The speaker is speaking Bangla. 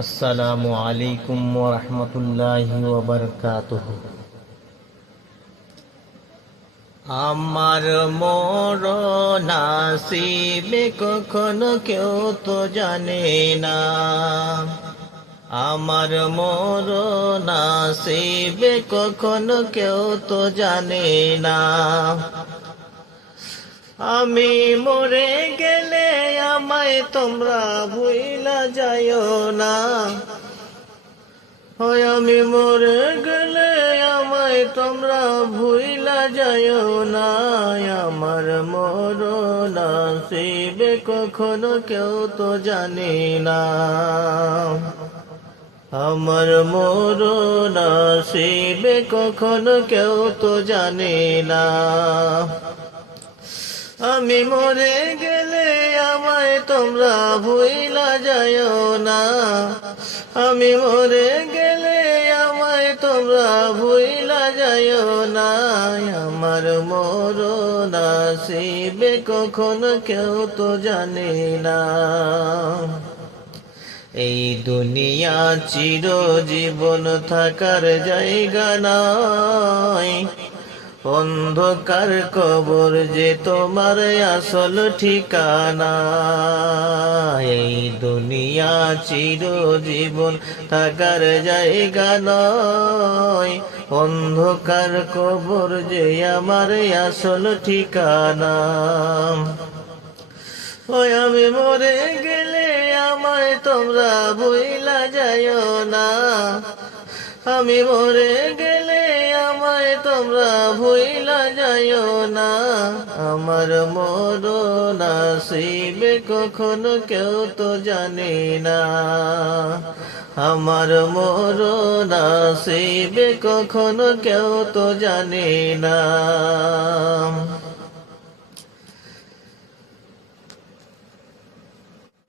আসসালামু আলাইকুম ওয়া রাহমাতুল্লাহি ওয়া বারাকাতুহু। আমার মরণ আসিবে কখনো কেউ তো জানে না। আমার মরণ আসিবে কখনো কেউ তো জানে না। আমি মরে গেলে আমায় তোমরা ভুইলা যাইও না। হয় আমি মরে গেলে আমায় তোমরা ভুইলা যাইও না। আমার মরণ আসিবে কখনো কেউ তো জানে না। আমার মরণ আসিবে কখনো কেউ তো জানে না। আমি মরে গেলে আমায় তোমরা ভুইলা যাইও না। আমি মরে গেলে আমায় তোমরা ভুইলা যাইও না। আমার মরণ আসিবে কখনো কেউ তো জানে না। এই দুনিয়া চিরজীবন থাকার জায়গা নয়। অন্ধকার কবর যে তোমার আসল ঠিকানা। এই দুনিয়া চিরজীবন থাকার জায়গা নয়। অন্ধকার কবর যে আমার আসল ঠিকানা। ওই আমি মরে গেলে আমায় তোমরা ভুইলা যাইও না। আমি মরে গেলে আমায় তোমরা ভুইলা যাইও না। আমার মরণ আসিবে কখনো কেউ তো জানে না। আমার মরণ আসিবে কখনো কেউ তো জানে না।